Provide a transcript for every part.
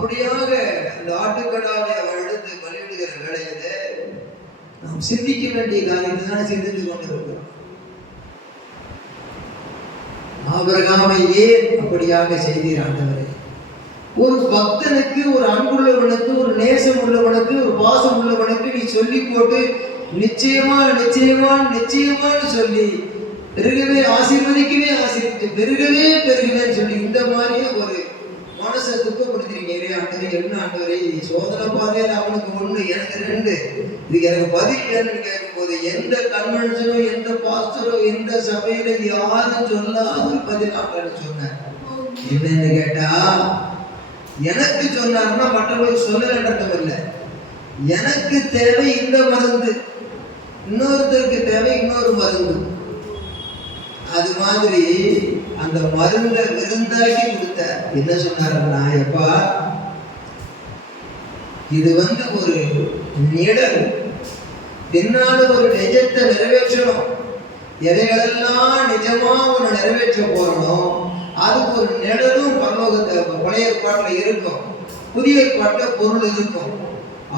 அப்படியாக அந்த ஆட்டுக்கடாவை அவர் பலியிடுகிற வேளையில நாம் சிந்திக்க வேண்டிய காரியத்தை தான் சிந்தித்து கொண்டிருக்கிறோம். ஆபிரகாமை ஏன் அப்படியாக செய்தீர் ஆண்டவரே? ஒரு பக்தனுக்கு ஒரு அன்புள்ளவனுக்கு ஒரு நேசம் உள்ளவனுக்கு ஒரு பாசம் உள்ளவனுக்கு நீ சொல்லி போட்டு நிச்சயமா நிச்சயமா நிச்சயமான்னு சொல்லி பெருகவே ஆசீர்வதிக்கவே ஆசீர்வதித்து பெருகவே பெருகவேன்னு சொல்லி இந்த மாதிரியே ஒரு மனசை துக்கப்படுத்திருக்கீங்க. இறையா ஆண்டவரே என்ன ஆண்டவரே சோதனை பாதையில் அவனுக்கு ஒன்று எனக்கு ரெண்டு. இதுக்கு எனக்கு பதில் வேணும்னு கேட்கும்போது எந்த கன்வென்ஷனோ எந்த பாஸ்டரோ எந்த சபையில யாரும் சொல்லாத ஒரு பதில் ஆண்டவர்னு சொன்னார் என்னன்னு கேட்டா எனக்கு சொன்னார்னா மற்றவங்களுக்கு சொல்லலன்றதும் இல்லை. எனக்கு தேவை இந்த மருந்து. இன்னொருத்தருக்கு தேவை இன்னொரு மருந்து. அது மாதிரி அந்த மருந்த விருந்தாக்கி கொடுத்தார். என்ன சொன்னாருன்னா எப்பா இது வந்து ஒரு நிழல். பின்னால ஒரு நிஜத்தை நிறைவேற்றணும். எதைகளெல்லாம் நிஜமா ஒன்று நிறைவேற்ற போறனோ அதுக்கு ஒரு நிழலும் பரலோகத்தை பழைய ஏற்பாட்டில் இருக்கும். புதிய ஏற்பாட்டில் பொருள் இருக்கும்.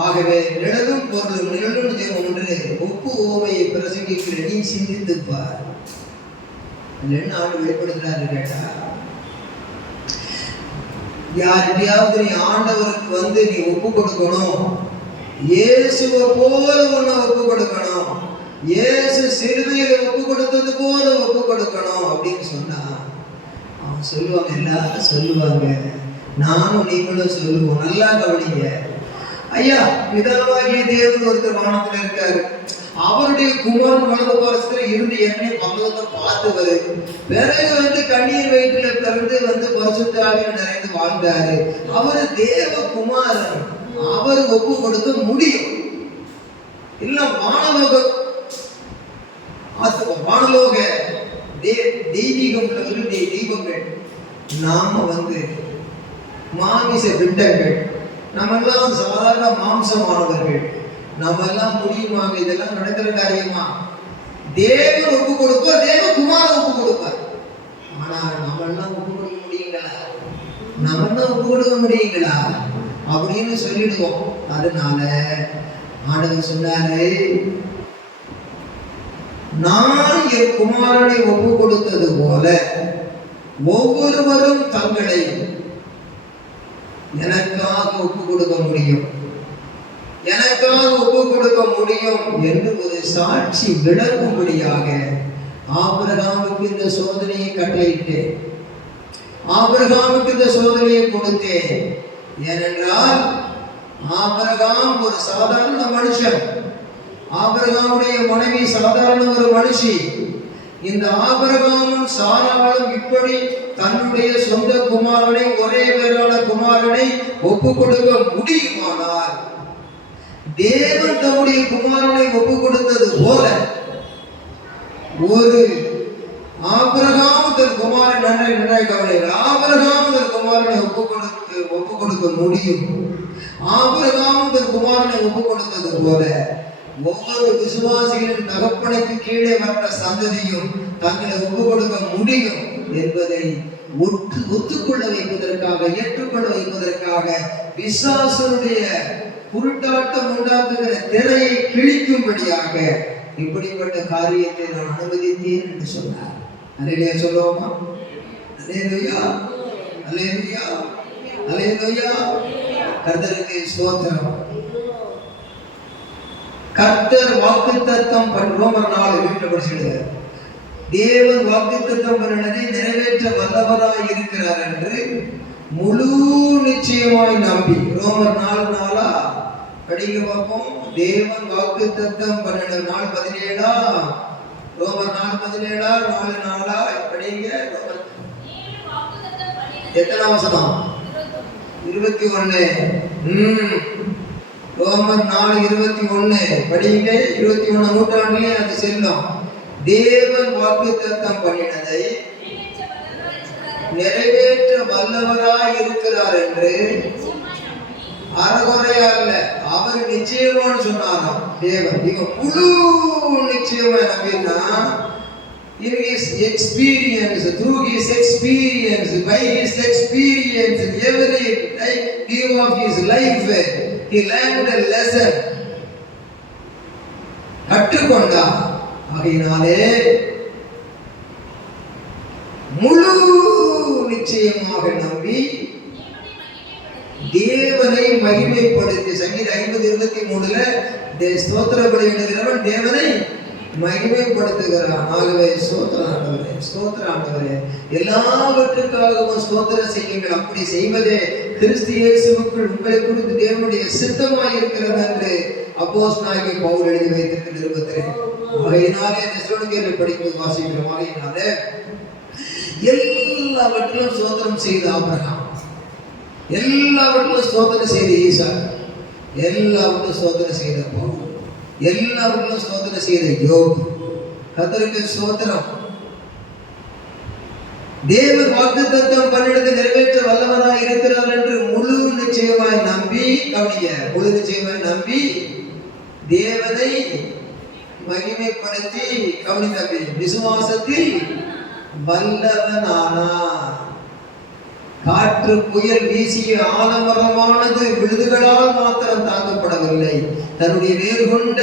ஆகவே நிழலும் பொருளும் நிழலும் நிஜம் ஒன்று. ஒப்பு ஓமையை பிரசங்கிக்கிற நீ சிந்தித்துப்பார் இதுல என்ன ஆண்டு வெளிப்படுத்துறாரு கேட்டா யார்கிட்டயாவது நீ ஆண்டவருக்கு வந்து நீ ஒப்பு கொடுக்கணும். இயேசுவை போல ஒண்ணு ஒப்பு கொடுக்கணும். இயேசு சிறுமையில ஒப்பு கொடுத்தது போல ஒப்பு கொடுக்கணும் அப்படின்னு சொன்னா அவன் சொல்லுவாங்க எல்லாரும் சொல்லுவாங்க நானும் நீங்களும் சொல்லுவோம். நல்லா கவனிங்க. ஐயா பிதாவாகிய தேவன் ஒருத்தர் வானத்துல இருக்காரு. அவருடைய குமாரன் வலது பாரசத்துல இருந்து என்னை பல்லவத்தை பார்த்தவர். பிறகு வந்து கண்ணீர் வயிற்றுல பிறந்து வந்து பரிசுத்தாவியில் நிறைந்து வாழ்ந்தாரு. அவரு தேவ குமாரன் அவர் ஒப்பு கொடுக்க முடியும். இல்ல வானலோக வானலோக தே தெய்வீகம் தெய்வங்கள். நாம வந்து மாமிச பிண்டங்கள் நம்ம எல்லாம் சாதாரண மாம்சமானவர்கள். நம்ம எல்லாம் முடியுமாங்க? இதெல்லாம் நடக்கிற காரியமா? தேவன் ஒப்பு கொடுப்பார் தேவ குமார ஒப்பு கொடுப்பார். ஆனா நம்ம எல்லாம் ஒப்பு கொடுக்க முடியுங்களா? நம்ம எல்லாம் ஒப்பு கொடுக்க முடியுங்களா? அப்படின்னு சொல்லிடுவோம். அதனால ஆண்டவர் சொன்னாரு நான் என் குமாரனை ஒப்பு கொடுத்தது போல ஒவ்வொருவரும் தங்களை எனக்காக ஒப்பு கொடுக்க முடியும். எனக்கு கொடுக்க முடியும் என்று ஒரு சாட்சி விளங்கும்படியாக ஆபிரகாமுக்கு இந்த சோதனையை கட்டளையிட்டேன். ஆபிரகாமுக்கு இந்த சோதனையை கொடுத்தேன். ஏனென்றால் ஆபிரகாம் ஒரு சாதாரண மனுஷன். ஆபிரகாமுடைய மனைவி சாதாரண ஒரு மனுஷி. இந்த ஆபிரகாமும் சாராளும் இப்படி தன்னுடைய சொந்த குமாரனை ஒரே பேரான குமாரனை ஒப்பு கொடுக்க முடியுமானால் தேவன் தம்முடைய குமாரனை ஒப்பு கொடுத்தது போல ஒரு ஆபிரகாம் தன் குமாரன் நன்றாய் நன்றாய் கவனிகள் ஆபிரகாம் தன் குமாரனை ஒப்பு கொடுத்து ஒப்பு கொடுக்க முடியும். ஆபிரகாம் தன் குமாரனை ஒப்பு கொடுத்தது போல ஒவ்வொரு விசுவாசிகளின் தகப்பனுக்கு கீழே வர்ற சந்ததியும் தங்களை ஒப்பு கொடுக்க முடியும் என்பதை ஒத்து ஒத்துக்கொள்ள வைப்பதற்காக ஏற்றுக்கொள்ள வைப்பதற்காக விசுவாசனுடைய குருட்டாட்டம் உண்டாக்குகிற திரையை கிழிக்கும்படியாக இப்படிப்பட்ட காரியத்தை நான் அனுமதித்தேன் என்று சொன்னார். அலையிலே சொல்லுவோமா? அலையலுயா அலையலுயா அலையலுயா கர்த்தருக்கு ஸ்தோத்திரம். கர்த்தர் வாக்கு தத்தம் ரோமர் நாலு வீட்டில் படிச்சுடுங்க தேவன் வாக்குத்தத்தம் பண்ணினதை நிறைவேற்ற வல்லவராய் இருக்கிறார் என்று முழு நிச்சயமாய் நம்பி ரோமர் படிக்க பார்ப்போம் தேவன் வாக்குத்தத்தம் பண்ணின நாள் பதினேழா? ரோமர் நாலு பதினேழா? நாலு நாளா? படிங்க எத்தனை வசனம்? இருபத்தி ஒண்ணு. ம். ரோமர் நாலு இருபத்தி ஒண்ணு. படிங்க இருபத்தி ஒண்ணு நூற்றாண்டிலே அது செல்லும். தேவன் வாக்குத்தத்தம் பண்ணினதை நிறைவேற்ற வல்லவராய் இருக்கிறார் என்று அறகுறையா இல்ல அவர் நிச்சயமான்னு சொன்னாராம் தேவன் இவங்க முழு நிச்சயமா நம்பினா in his experience, through his experience, by his experience, in every give of his life, he learned a lesson. கற்றுக்கொண்டார் ஆகையினாலே முழு நிச்சயமாக நம்பி தேவனை மகிமைப்படுத்தி சங்கீத ஐம்பது இருபத்தி மூணுல தே- ஸ்தோத்திர பலியிடுகிறவன் தேவனை மகிமைப்படுத்துகிறான். ஆகவே ஸ்தோத்திர ஆண்டவரே ஸ்தோத்திர ஆண்டவரே. எல்லாவற்றுக்காகவும் ஸ்தோத்திரம் செய்யுங்கள். அப்படி செய்வதே கிறிஸ்து இயேசுக்குள் உங்களை குறித்து தேவனுடைய சித்தமாய் இருக்கிறது என்று அப்போஸ் நாயகி பவுல் எழுதி வைத்திருக்க நிருபத்திலே. ஆகையினாலே தெசலோனிக்கேயரை படிக்கும்போது வாசிக்கிறோம். ஆகையினாலே எல்லாவற்றிலும் சோதனம் செய்த ஆபிரகாம். எல்லாவற்றிலும் சோதனை செய்த ஈசா. எல்லாவற்றிலும் சோதனை செய்த பவுல் எல்லாவற்றிலும் சோதனை செய்த யோபு. கத்தருக்கு சோதனம் தேவன் வாக்குத்தத்தம் பண்ணிடத்தை நிறைவேற்ற வல்லவராய் இருக்கிறார் என்று முழு நிச்சயமாய் நம்பி கவனிங்க முழு நிச்சயமாய் நம்பி தேவனை மகிமைப்படுத்தி கவனித்தபி விசுவாசத்தில் வல்லவனானார். காற்று புயல் வீசிய ஆலமரமானது விழுதுகளால் மாத்திரம் தாங்கப்படவில்லை தன்னுடைய வேறு கொண்ட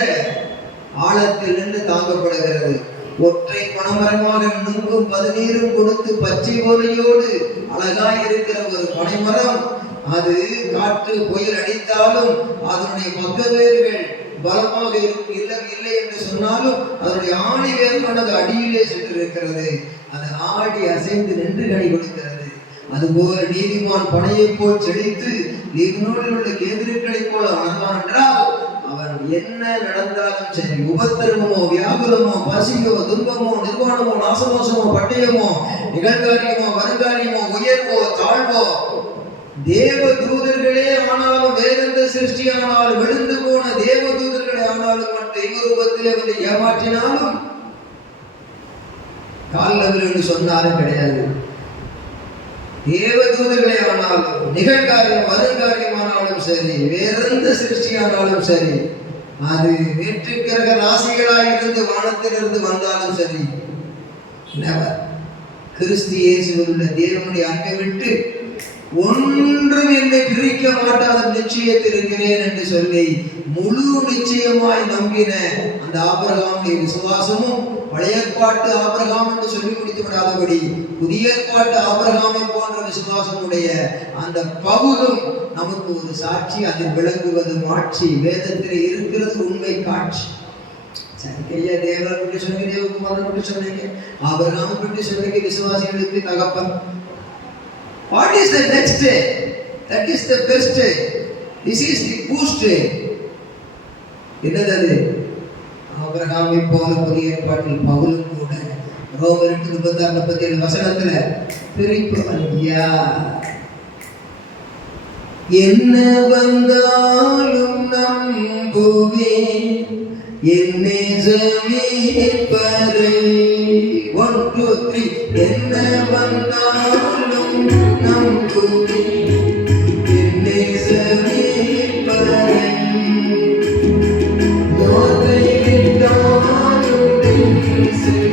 ஆழத்தில் நின்று தாங்கப்படுகிறது. ஒற்றை பனைமரமாக நுங்கும் பதினீரும் கொடுத்து பச்சை ஓலையோடு அழகாய் இருக்கிற ஒரு பனைமரம் அது காற்று புயல் அடித்தாலும் அதனுடைய பக்க வேர்கள் பலமாக இருக்கும் இல்லை இல்லை என்று சொன்னாலும் அதனுடைய ஆணி வேர்மானது அடியிலே சென்று இருக்கிறது அது ஆடி அசைந்து நின்று கனி கொடுக்கிறது. அதுபோல நீதிமான் பனையை போல் செழித்து நீர்நூலில் உள்ள கேந்திரங்களைப் போல வளர்ந்தான் என்றால் அவன் என்ன நடந்தாலும் சரி உபத்திரவமோ வியாகுலமோ பசியோ துன்பமோ நிர்வாணமோ நாசமோசமோ பட்டயமோ நிகழ்காரியமோ வருங்காரியமோ உயர்வோ தாழ்வோ தேவ தூதர்களே ஆனாலும் வேறெந்த சிருஷ்டியானாலும் விழுந்து போன தேவ தூதர்களே ஆனாலும் மற்ற தெய்வ ரூபத்திலே வந்து ஏமாற்றினாலும் காலில் என்று சொன்னாலும் கிடையாது. தேவதூதர்களே ஆனாலும் நிகழ்காரியம் வருங்காரியமானாலும் சரி வேறெந்த சிருஷ்டியானாலும் சரி அது வேற்றுக்கிரக ராசிகளாயிருந்து வானத்திலிருந்து வந்தாலும் சரி நெவர் கிறிஸ்து இயேசுவில் தேவனுடைய அன்பை விட்டு ஒன்றும் என்னை பிரிக்க மாட்டாத நிச்சயத்தில் இருக்கிறேன் என்று சொல்லி முழு நிச்சயமாய் நம்பின அந்த ஆபரகாமுடைய விசுவாசமும் பழைய ஏற்பாட்டு ஆபிரகாம் என்று சொல்லி முடித்து விடாதபடி புதிய ஏற்பாட்டு ஆபிரகாமை போன்ற விசுவாசமுடைய அந்த பகுதும் நமக்கு ஒரு சாட்சி அதில் விளங்குவது மாட்சி வேதத்தில் இருக்கிறது உண்மை காட்சி. சரி ஐயா தேவரை பற்றி சொன்னீங்க தேவகுமாரனை பற்றி சொன்னீங்க ஆபிரகாமை பற்றி சொன்னீங்க விசுவாசிகளுக்கு தகப்பன். What is the next that is the best this is the boost என்னது அது? ஆபிரகாமை போல புதிய ஏற்பாட்டில் பவுலும் கூட ரோமர் எட்டு முப்பத்தாறு முப்பத்தி ஏழு வசனத்துல பிரிப்பு பண்ணியா என்ன வந்தாலும் நம்புவே என்னை சமீபரை ஒன் டூ த்ரீ என்ன வந்தாலும் நம்புவே easy.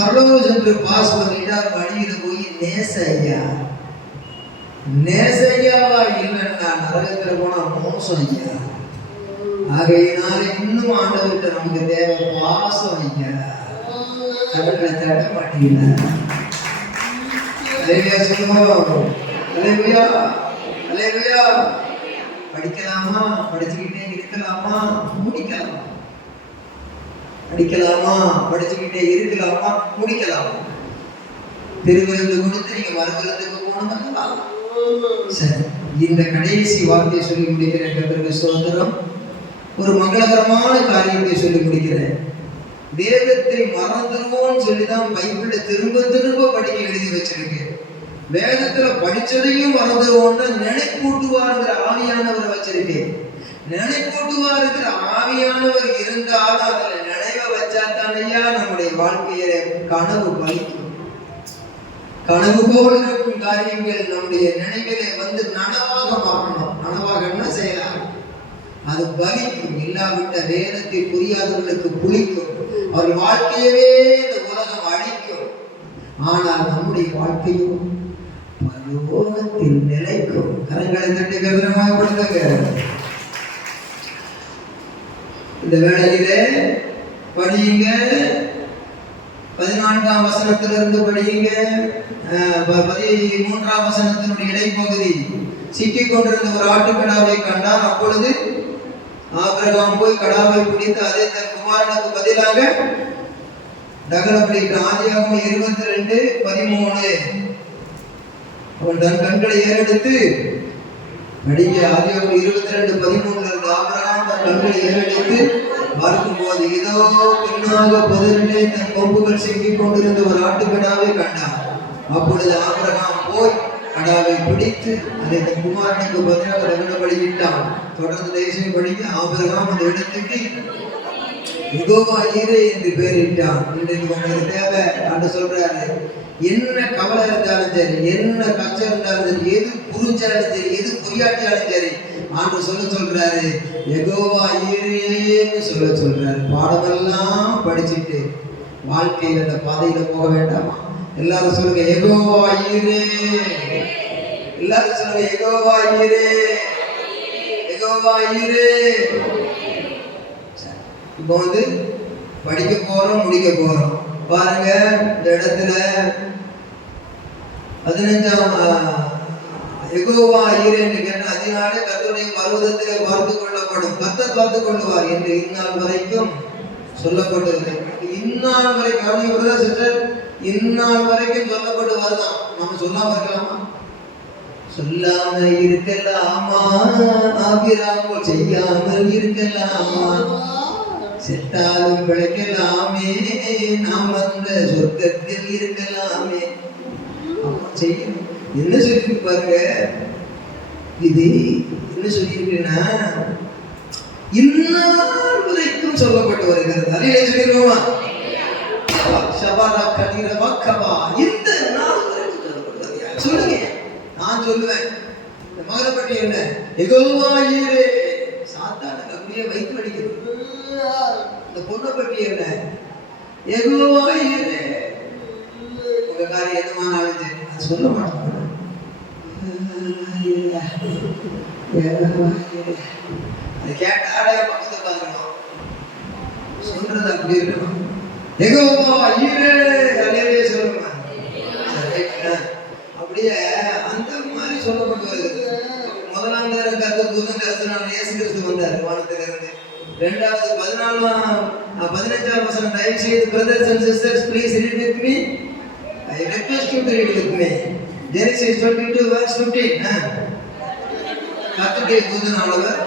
பரலோகம் சென்று பாஸ் பண்ணிட்டால் வழியில போய் நேச ஐயா நேசையாவா இல்லைன்னா நரகத்துல போனா மோசம் ஐயா ஆகையினால இன்னும் ஆண்டவர்கிட்ட நமக்கு தேவை பாசம் ஐயா. கடற்கரை தேட மாட்டீங்களா? சொல்லுவோம் அலைவியா அலைவியா படிக்கலாமா? படிச்சுக்கிட்டே இருக்கலாமா? முடிக்கலாம்? படிக்கலாமா? படிச்சுக்கிட்டே இருக்கலாமா முடிக்கலாமா? திருவிருந்து கொடுத்து நீங்க மறுவிருந்துக்கு போகணும் அல்லவா? சரி இந்த கடைசி வார்த்தையை சொல்லி முடிக்கிறேன் கர்த்தருக்கு சுதந்திரம் ஒரு மங்களகரமான காரியத்தை சொல்லி முடிக்கிறேன். வேதத்தை மறந்துருவோம்னு சொல்லி தான் பைபிள திரும்ப திரும்ப படிக்க எழுதி வச்சிருக்கு வேதத்துல படிச்சதையும் மறந்துருவோம்னு நினைப்பூட்டுவாருங்கிற ஆவியானவரை வச்சிருக்கேன். நினைப்பூட்டுவாருங்கிற ஆவியானவர் இருந்தாலும் அதுல நினைவை நம்முடைய வாழ்க்கையில கனவு பலிக்கும் கனவு போல் இருக்கும் காரியங்கள் நம்முடைய நினைவிலே வந்து நனவாக மாறணும். நனவாக என்ன செய்யலாம்? அது பலிக்கும். இல்லாவிட்ட வேதத்தை புரியாதவர்களுக்கு புளிக்கும். அவர் வாழ்க்கையவே இந்த உலகம் அழிக்கும். ஆனால் நம்முடைய வாழ்க்கையும் பரலோகத்தில் நிலைக்கும். கரங்களை தட்டி கவனமாக கொடுத்தாங்க இந்த வேளையிலே படியுங்க பதினான்காம் வசனத்திலிருந்து படியுங்க அஹ், பதிமூன்றாம் வசனத்தினுடைய இடைப்பகுதி. சிக்கிக் கொண்டிருந்த ஒரு ஆட்டுக்கடாவை கண்டான். அப்பொழுது ஆபிரகாம் போய் கடாவை பிடித்து அதை தன் குமாரனுக்கு பதிலாக தகனப்படிட்டான் ஆதியாகவும் இருபத்தி ரெண்டு பதிமூணு. அவன் தன் கண்களை ஏறெடுத்து படிங்க ஆதியாகவும் இருபத்தி ரெண்டு பதிமூணுல இருந்து ஆபிரகாம் தன் கண்களை ஏறெடுத்து பார்க்கும்போது இதோ பின்னாக புதரிலே தன் கொம்புகள் சிக்கிக் கொண்டிருந்த ஒரு ஆட்டுக்கடாவை கண்டான். அப்பொழுது ஆபிரகாம் போய் கடாவை பிடித்து அதை தன் குமாரனுக்கு பதிலாக தகனப்படுகிட்டான் தொடர்ந்து தேசியம் படிக்க ஆபிரகாம் அந்த இடத்துக்கு யுகோவா ஈரே என்று பெயரிட்டான். இன்றைக்கு உங்களுக்கு தேவை என்று சொல்றாரு. என்ன கவலை இருந்தாலும் சரி என்ன கஷ்டம் இருந்தாலும் சரி எது புரிஞ்சாலும் சரி எது புரியாட்டியாலும் சரி ஆண்டு சொல்ல சொல்றாரு. எகோவா ஈரேன்னு சொல்ல சொல்றாரு. பாடமெல்லாம் படிச்சுட்டு வாழ்க்கையில் அந்த பாதையில போக வேண்டாமா? எல்லாரும் சொல்லுங்க எகோவா ஈரே எல்லாரும் சொல்லுங்க எகோவா ஈரே எகோவா ஈரே இப்போ வந்து படிக்க போறோம் முடிக்க போறோம். பாருங்க இந்த இடத்துல பதினஞ்சாம் எகோவா ஈரேன்னு கேட்ட அதனாலே கர்த்தருடைய பர்வதத்திலே பார்த்து கொள்ளப்படும். கர்த்தர் பார்த்து கொள்ளுவார் என்று இந்நாள் வரைக்கும் சொல்லப்பட்டிருந்தது இந்நாள் வரை கவனிக்கிறதா சிஸ்டர் இந்நாள் வரைக்கும் சொல்லப்பட்டு வருதான். நம்ம சொல்லாம இருக்கலாமா? சொல்லாம இருக்கலாமா? ஆபிராமல் செய்யாமல் இருக்கலாமா? செத்தாலும் பிழைக்கலாமே. நாம் அந்த சொர்க்கத்தில் இருக்கலாமே. ஆமா, செய்யணும் என்ன சொல்லியிருக்கு பாருங்க? இது என்ன சொல்லியிருக்குன்னா இந்நாள் வரைக்கும் சொல்லப்பட்டு வருகிறது அதையிலே சொல்லிடுவோமா ஷபாரா கலீர மக்கபா இந்த நாள் வரைக்கும் சொல்லப்பட்டு சொல்லுங்க. நான் சொல்லுவேன். இந்த மகரப்பட்டி என்ன? எகோவா ஈரே சாத்தானுக்கு அப்படியே வயிற்று அடிக்கிறது இந்த பொண்ணை பற்றி என்ன? எகோவா உங்க காரியம் எதுவானாலும் சரி அது சொல்ல மாட்டேன். கேட்டாலே பக்கத்து பார்க்கணும் சொல்றது அப்படி இருக்கணும். எகோவா ஈரே அலையிலே அப்படியே அந்த மாதிரி சொல்லப்பட்டு முதலாம் நேரம் கருத்து இயேசு கிறிஸ்து வந்தார் வானத்திலிருந்து. ரெண்டாவது பதினாலாம் பதினஞ்சாம் வசனம் தயவு செய்து brothers and sisters please read with me I request you to read with me Genesis 22 verse 15 ஆ. கர்த்தருடைய தூதனானவர்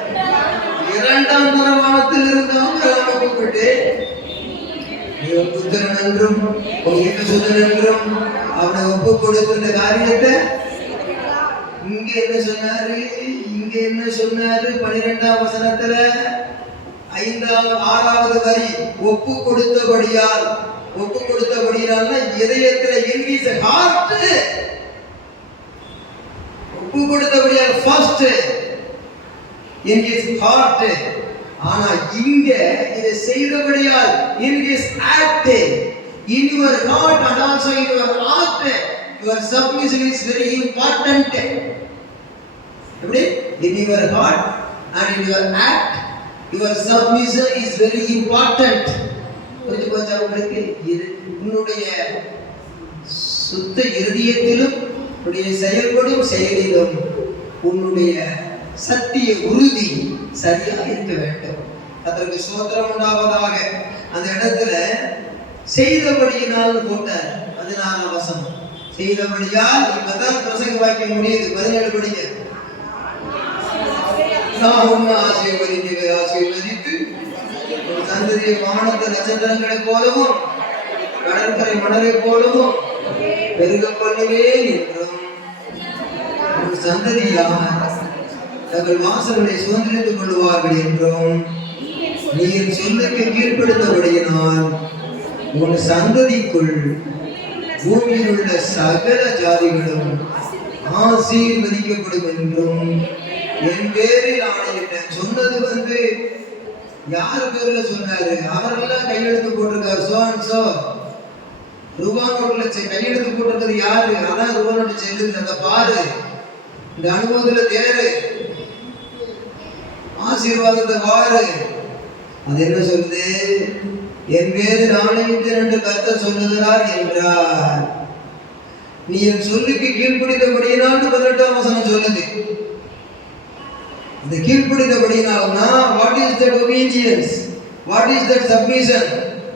இரண்டாம் தரவானத்தில் இருந்து கூப்பிட்டு உன் புத்திரன் என்றும் உன் என்றும் அவனை ஒப்பு கொடுத்த காரியத்தை இங்க என்ன சொன்னாரு? இங்க என்ன சொன்னாரு? பனிரெண்டாம் வசனத்துல ஐந்தாவது ஆறாவது வரி ஒப்பு கொடுத்தபடியால் ஒப்பு கொடுத்தபடியால் இதயத்துல என்கிஸ் ஹார்ட் ஒப்பு கொடுத்தபடியால் ஃபர்ஸ்ட் இன் இஸ் ஹார்ட் ஆனா இங்க இதை செய்தபடியால் in his act in your heart and also in your heart your submission is very important எப்படி in your heart and in your act your submission is very important கொஞ்சம் கொஞ்சம் உங்களுக்கு உன்னுடைய சுத்த இருதயத்திலும் உன்னுடைய செயல்படும் செயலிலும் உன்னுடைய சத்திய உறுதி சரியா இருக்க வேண்டும். அதற்கு சோத்திரம் உண்டாவதாக. அந்த இடத்துல செய்தபடியினால் போட்டார். பதினாறாம் வசனம். செய்தபடியால் இப்பதான் பிரசங்க வாக்கிய முடியுது. பதினேழு படிக்க நான் உன்னை ஆசீர்வதித்து ஆசீர்வதித்து உன் சந்ததியை வானத்த நட்சத்திரங்களைப் போலவும் கடற்கரை மணலை போலவும் பெருக பண்ணுவேன் என்றும் உன் சந்ததியாக தங்கள் வாசல்களை சுதந்திரித்துக் கொள்வார்கள் என்றும் நீ என் சொல்லுக்கு கீழ்ப்படுத்தபடியினால் உன் சந்ததிக்குள் பூமியில் உள்ள சகல ஜாதிகளும் ஆசீர்வதிக்கப்படும் என்றும் என் பேரில் ஆணையிட்டேன். சொன்னது வந்து யார் பேர்ல சொன்னாரு? அவரெல்லாம் கையெழுத்து போட்டிருக்காரு. சோ அண்ட் சோ ரூபா நோட்ல செ- கையெழுத்து போட்டிருக்கிறது யாரு? அதான் ரூபா நோட்டு செல்லுது அந்த பாரு. இந்த அனுபவத்துல தேரு. ஆசீர்வாதத்தை பாரு அது என்ன சொல்லுது? என் பேரு ஆணையிட்டேன் என்று கர்த்தர் சொல்லுகிறார் என்றார். நீ என் சொல்லுக்கு கீழ்ப்பிடித்தபடியினால் பதினெட்டாம் வசனம் சொல்லுது. இந்த கீழ்ப்பிடித்தபடியினால்னா what is that obedience what is that submission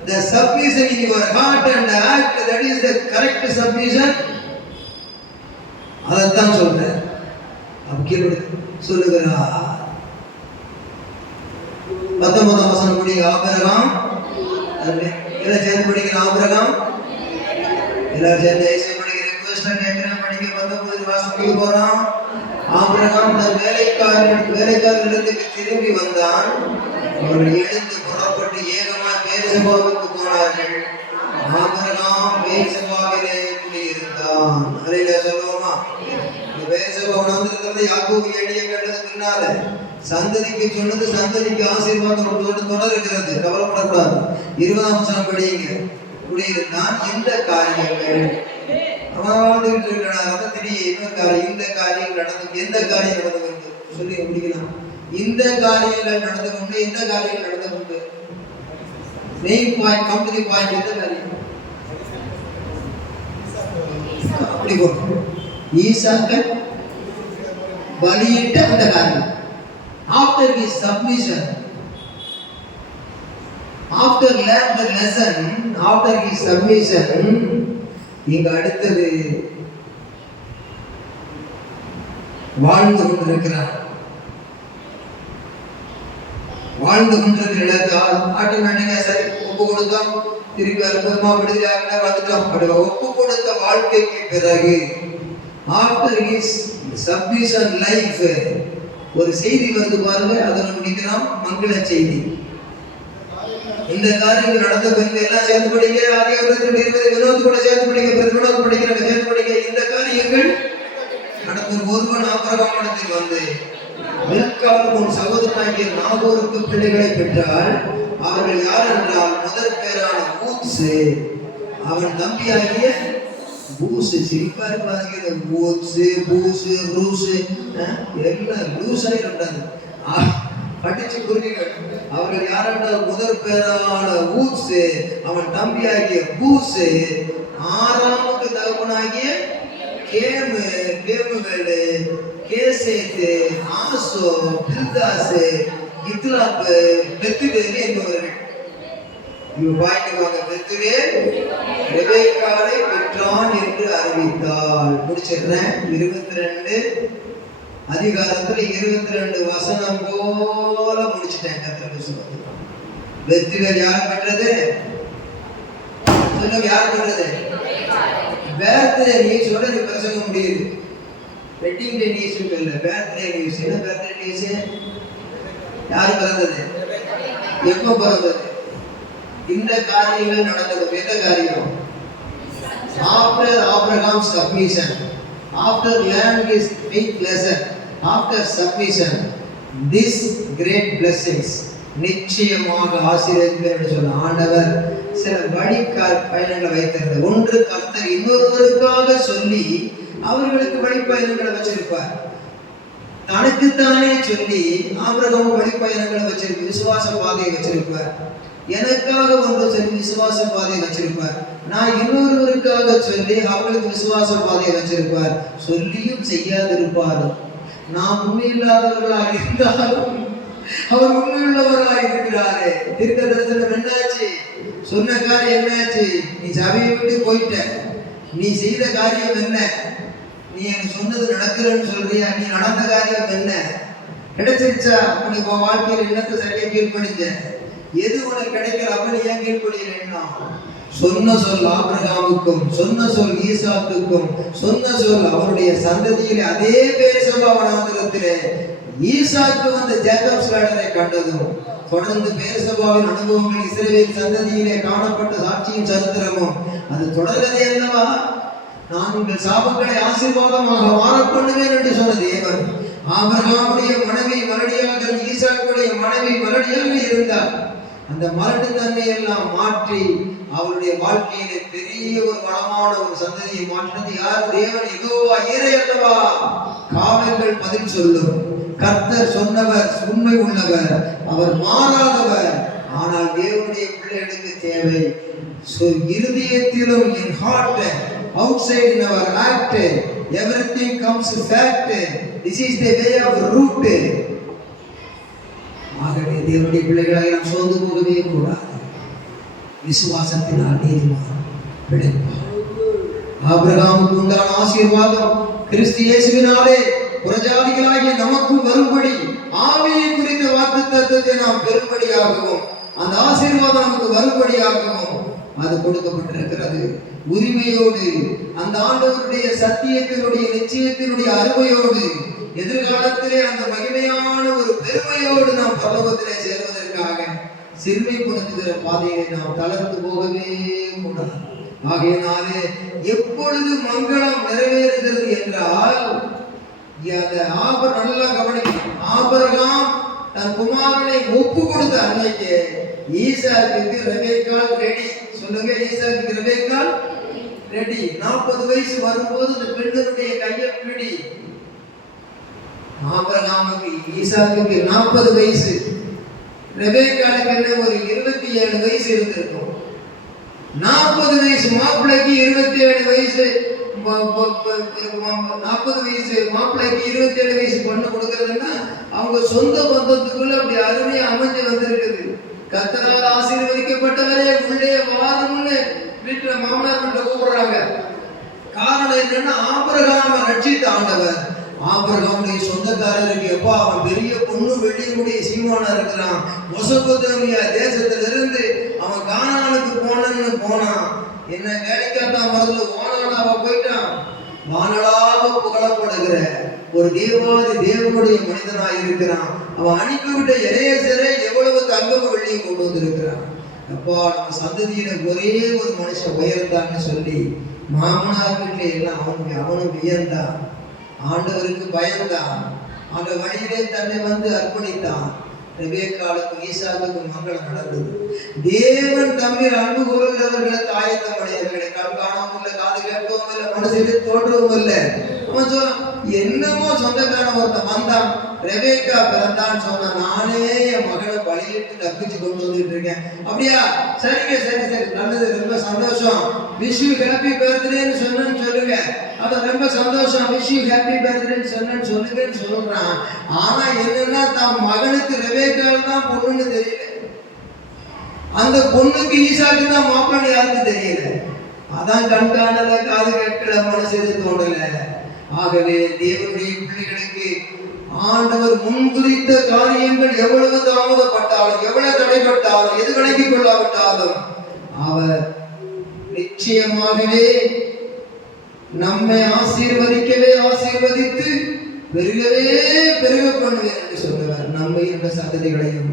the submission in your heart and act that is the correct submission அதைத்தான் சொல்றேன். அப்ப கீழ்ப்பிடி சொல்லுகிறார். பத்தொன்பதாம் வசனம் படி ஆபிரகாம் எல்லாம் சேர்ந்து படிக்கிற ஆபிரகாம். எல்லாரும் சேர்ந்து இயேசு படிக்கிற ரிக்வெஸ்ட் கேட்கிறேன். படிக்க பத்தொன்பது வருஷம் படிக்க போறான். ஆபிரகாம் தன் வேலைக்காரன் வேலைக்காரர்களிடத்துக்கு திரும்பி வந்தான். அவர்கள் எழுந்து புறப்பட்டு ஏகமா பேரிசபாவுக்கு போனார்கள். ஆபிரகாம் பேரிசபாவிலே குடியிருந்தான். அறையில சொல்லுவோமா? இந்த பேரிசபா உணர்ந்திருக்கிறது யாக்கோபு ஏழிய கேட்டது பின்னால. சந்ததிக்கு சொன்னது சந்ததிக்கு ஆசீர்வாதம் தொடர் தொடர்கிறது கவலைப்படக்கூடாது. இருபதாம் வசனம் படியுங்க. நான் இந்த காரியங்கள் அவன் வாழ்ந்துகிட்டு இருக்கிறான்? அதை தெரிய என்ன காரியம் இந்த காரியம் நடந்து எந்த காரியம் நடந்து கொண்டு? சொல்லி முடிக்கலாம். இந்த காரியங்கள் நடந்து கொண்டு எந்த காரியங்கள் நடந்து கொண்டு? மெயின் பாயிண்ட் கம்பெனி பாயிண்ட் எந்த காரியம்? அப்படி போகும் ஈசாக்க பலியிட்ட அந்த காரியம். After his submission after learn the lesson after his submission இங்க அடுத்தது வாழ்ந்து கொண்டிருக்கிறார். வாழ்ந்து கொண்டிருக்கிற இடத்துல ஆட்டோமேட்டிக்கா சரி ஒப்பு கொடுத்தோம். திருப்பி அற்புதமா விடுதலை வந்துட்டோம். அப்படி ஒப்பு கொடுத்த வாழ்க்கைக்கு பிறகு ஆஃப்டர் ஹிஸ் சப்மிஷன் லைஃப் ஒரு செய்தி வந்து பாருங்க அதை முடிக்கலாம் மங்கள செய்தி. இந்த காரியங்கள் நடந்த பிறகு எல்லாம் சேர்த்து படிக்க ஆதி இருபத்தி இருபது வினோத் கூட சேர்த்து படிக்க பிறகு வினோத் படிக்கிறாங்க சேர்த்து படிக்க இந்த காரியங்கள் நடக்கும் ஒருவன் ஆபரகாமடத்தில் வந்து மில்காவுக்கு உன் சகோதரனாகிய நாகோருக்கு பிள்ளைகளை பெற்றால் அவர்கள் யார் என்றால் முதற் பேரான ஊத்ஸு அவன் தம்பியாகிய பூசு சிரிப்பா இருப்பாங்க பூசு பூசு ரூசு எல்லாம் லூஸ் ஆகிடக்கூடாது படிச்சு புரிஞ்சுங்க. அவர்கள் யாரென்றால் முதற் பேரான ஊசு அவன் தம்பியாகிய பூசு ஆறாமுக்கு தகப்பனாகிய கேமு கேமுவேலு கேசேத்து ஆசோ பில்தாசு இத்லாப்பு பெத்துவேலு என்பவர்கள். இவ பாய்க்குவாங்க ரெபேக்காவை பெற்றான் என்று அறிவித்தாள். முடிச்சிடுறேன். இருபத்தி ரெண்டு அதிகாரத்துல இருபத்தி ரெண்டு வசனம் போல முடிச்சிட்டேன் கத்திர சொல்லுவது வெற்றிகள் யார் பெற்றது? சொல்லுங்க யார் பெற்றது? பேர்த்டே நியூஸோட நீ பிரசங்க முடியுது. வெட்டிங் டே நியூஸ் இல்ல பேர்த்டே நியூஸ் என்ன பேர்த்டே நியூஸ் யார் பிறந்தது? எப்போ பிறந்தது? இந்த காரியங்கள் நடந்தது எந்த காரியம்? After Abraham submission after learning is big lesson after submission this great blessings நிச்சயமாக ஆசீர்வதிப்பேன் என்று சொன்ன ஆண்டவர் சில வழி பயணங்களை வைத்திருந்தார். ஒன்று கர்த்தர் இன்னொருவருக்காக சொல்லி அவர்களுக்கு வழிப்பயணங்களை வச்சிருப்பார். தனக்குத்தானே சொல்லி ஆபிரகாம் வழிப்பயணங்களை வச்சிருக்க விசுவாச பாதையை வச்சிருப்பார். எனக்காக ஒன்று சொல்லி விசுவாச பாதையை வச்சிருப்பார். நான் இன்னொருவருக்காக சொல்லி அவங்களுக்கு விசுவாச பாதையை வச்சிருப்பார். சொல்லியும் செய்யாதிருப்பாரோ நாம் உண்மையில்லாதவர்களாக இருந்தாலும் அவர் உண்மையுள்ளவராக இருக்கிறாரே. தீர்க்க தரிசனம் என்னாச்சு? சொன்ன காரியம் என்னாச்சு? நீ சபையை விட்டு போயிட்ட. நீ செய்த காரியம் என்ன? நீ எனக்கு சொன்னது நடக்கிறேன்னு சொல்றியா? நீ நடந்த காரியம் என்ன? கிடைச்சிருச்சா? உனக்கு உன் வாழ்க்கையில் என்னத்தை சரியா கீழ்ப்படிஞ்ச எது உனக்கு கிடைக்கல? அப்படி நீ ஏன் கீழ்ப்படியலைன்னா சொன்ன சொல் ஆபிரகாமுக்கும் சொன்ன சொல் ஈசாக்குக்கும் சொன்ன சொல் அவருடைய சந்ததியிலே அதே பேர் வனாந்திரத்திலே ஈசாக்கு வந்த ஜேக்கப்ஸ் லேடரை கண்டதும் தொடர்ந்து பேரசபாவின் அனுபவங்கள் இஸ்ரேலின் சந்ததியிலே காணப்பட்ட சாட்சியின் சரித்திரமும் அது தொடர்கதை என்னவா? நான் உங்கள் சாபங்களை ஆசீர்வாதமாக மாறக்கொள்ளுவேன் என்று சொன்ன தேவன் ஆபிரகாமுடைய மனைவி மறுபடியாக ஈசாக்குடைய மனைவி மறுபடியாக இருந்தார். அந்த மரட்டு தன்மையெல்லாம் மாற்றி அவருடைய வாழ்க்கையில பெரிய ஒரு வளமான ஒரு சந்ததியை மாற்றினது யார்? தேவன் எதுவா ஈரை அல்லவா? காவல்கள் பதில் சொல்லும். கர்த்தர் சொன்னவர் உண்மை உள்ளவர். அவர் மாறாதவர். ஆனால் தேவனுடைய பிள்ளைகளுக்கு தேவை. ஸோ இருதயத்திலும் என் heart outside in our act everything comes fact this is the way of root ஆகவே தேவனுடைய பிள்ளைகளாக நாம் சோர்ந்து போகவே கூடாது. விசுவாசத்தினால் நீதிமான் பிழைப்பார் ஆபிரகாமுக்கு உண்டான ஆசீர்வாதம் கிறிஸ்து இயேசுவினாலே புறஜாதிகளாகிய நமக்கு வரும்படி ஆவியை குறித்த வாக்கு தத்துவத்தை நாம் பெறும்படியாகவும். அந்த ஆசீர்வாதம் நமக்கு வரும்படியாகவும். அது கொடுக்கப்பட்டிருக்கிறது. உரிமையோடு அந்த ஆண்டவருடைய சத்தியத்தினுடைய நிச்சயத்தினுடைய அருமையோடு எதிர்காலத்திலே அந்த மகிமையான ஒரு பெருமையோடு நாம் பரலோகத்திலே சேர்வதற்காக சிறுமைப்படுத்துகிற பாதையை நாம் தளர்ந்து போகவே கூடாது. ஆகையினாலே எப்பொழுது மங்களம் நிறைவேறுகிறது என்றால் அந்த ஆபர் நல்லா கவனிக்கணும். ஆபரகாம் தன் குமாரனை ஒப்பு கொடுத்த அன்னைக்கு ஈசாக்கு ரவேக்கால் ரெடி சொல்லுங்க ஈசாக்கு ரவேக்கால் ரெடி நாற்பது வயசு வரும்போது அந்த பெண்களுடைய கையை பிடி. ஆபிரகாமுக்கு ஈசாக்கு நாற்பது வயசு. ரெபேக்காலுக்கு என்ன ஒரு இருபத்தி ஏழு வயசு இருந்திருக்கும். நாற்பது வயசு மாப்பிள்ளைக்கு இருபத்தி ஏழு வயசு. நாற்பது வயசு மாப்பிள்ளைக்கு இருபத்தி ஏழு வயசு பொண்ணு கொடுக்கறதுன்னா அவங்க சொந்த பந்தத்துக்குள்ள அப்படி அருமையா அமைஞ்சு வந்திருக்குது. கத்தனால் ஆசீர்வதிக்கப்பட்டவரே உள்ளே வாரும்னு வீட்டுல மாமனார் வீட்டுல கூப்பிடுறாங்க. காரணம் என்னன்னா ஆபரகாம ரட்சித்த ஆண்டவர். ஆபிரகாமுடைய சொந்தக்காரருக்கு எப்பா அவன் பெரிய பொண்ணு வெள்ளியினுடைய சீமானா இருக்கிறான். மொசபோதேமியா தேசத்துல இருந்து அவன் கானானுக்கு போனன்னு போனான். என்ன வேலைக்காட்டான் மரத்துல வானாடாவ போயிட்டான். வானலாக புகழப்படுகிற ஒரு தேவாதி தேவனுடைய மனிதனா இருக்கிறான். அவன் அனுப்பிவிட்ட இளையசரே எவ்வளவு தங்கமும் வெள்ளியும் கொண்டு வந்திருக்கிறான். அப்பா நம்ம சந்ததியில ஒரே ஒரு மனுஷன் உயர்ந்தான்னு சொல்லி மாமனார் வீட்டில எல்லாம் அவனுக்கு அவனும் வியந்தான். ஆண்டவருக்கு பயந்தான். அந்த வழியிலே தன்னை வந்து அர்ப்பணித்தான். ரெபேக்காலுக்கும் ஈசாவுக்கும் மங்களம் நடந்தது. தேவன் தம்மில் அன்பு கூறுகிறவர்களுக்கு ஆயத்தம் அடையவர்களை கண் காணவும் இல்லை காது கேட்கவும் இல்லை மனசிலே தோன்றவும் இல்லை. அவன் என்னமோ சொந்தக்காரன் ஒருத்தன் வந்தான். ரெபேக்கா பிறந்தான்னு சொன்ன நானே என் மகனை பலியிட்டு தப்பிச்சு கொண்டு வந்துட்டு இருக்கேன். அப்படியா? சரிங்க சரி சரி. நல்லது ரொம்ப சந்தோஷம். விஷ் யூ ஹாப்பி பர்த்டேன்னு சொன்னு சொல்லுங்க. அது ரொம்ப சந்தோஷம். விஷ் யூ ஹாப்பி பர்த்டேன்னு சொன்னு சொல்லுங்கன்னு சொல்றான். ஆனா என்னன்னா தன் மகனுக்கு ரெபேக்கால் தான் பொண்ணுன்னு தெரியல. அந்த பொண்ணுக்கு ஈசாக்கு தான் மாப்பிள்ளை யாருக்கு தெரியல? அதான் கண் காணல காது கேட்கல மனசு தோணல ஆகவே தேவனுடைய பிள்ளைகளுக்கு ஆண்டவர் முன்குறித்த காரியங்கள் எவ்வளவு தாமதப்பட்டாலும் எவ்வளவு தடைப்பட்டாலும் எது விளங்கிக் கொள்ளாவிட்டாலும் அவர் நிச்சயமாகவே நம்மை ஆசீர்வதிக்கவே ஆசீர்வதித்து பெருகவே பெருக பண்ணுவேன் என்று சொல்லுவார். நம்மை என்ற சந்ததிகளையும்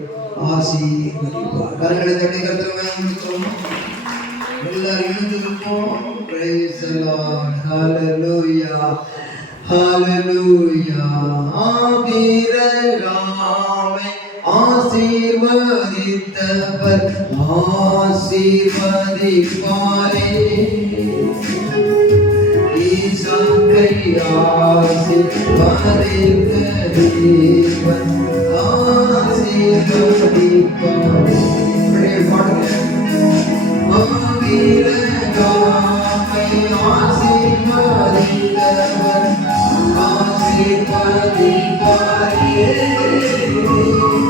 ஆசீர்வதிப்பார். கரங்களை தட்டி எல்லாரும் எழுந்திருப்போம் Praise the Lord. Hallelujah. Hallelujah. ஆபிரகாமை ஆசீர்வதித்தவர் ஆசீர்வதிப்பாரே ஈசாக்கை ஆசீர்வதித்த தேவன் ஆசீர்வதிப்பாரே அப்படியே பாடுங்க ஆபிரகாமை ஆசீர்வதித்தவர் ஆசீர்வதிப்பாரே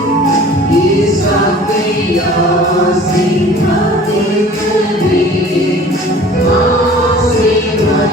ஈசாக்கை ஆசீர்வதித்த தேவன் ஆசீர்வதிப்பாரே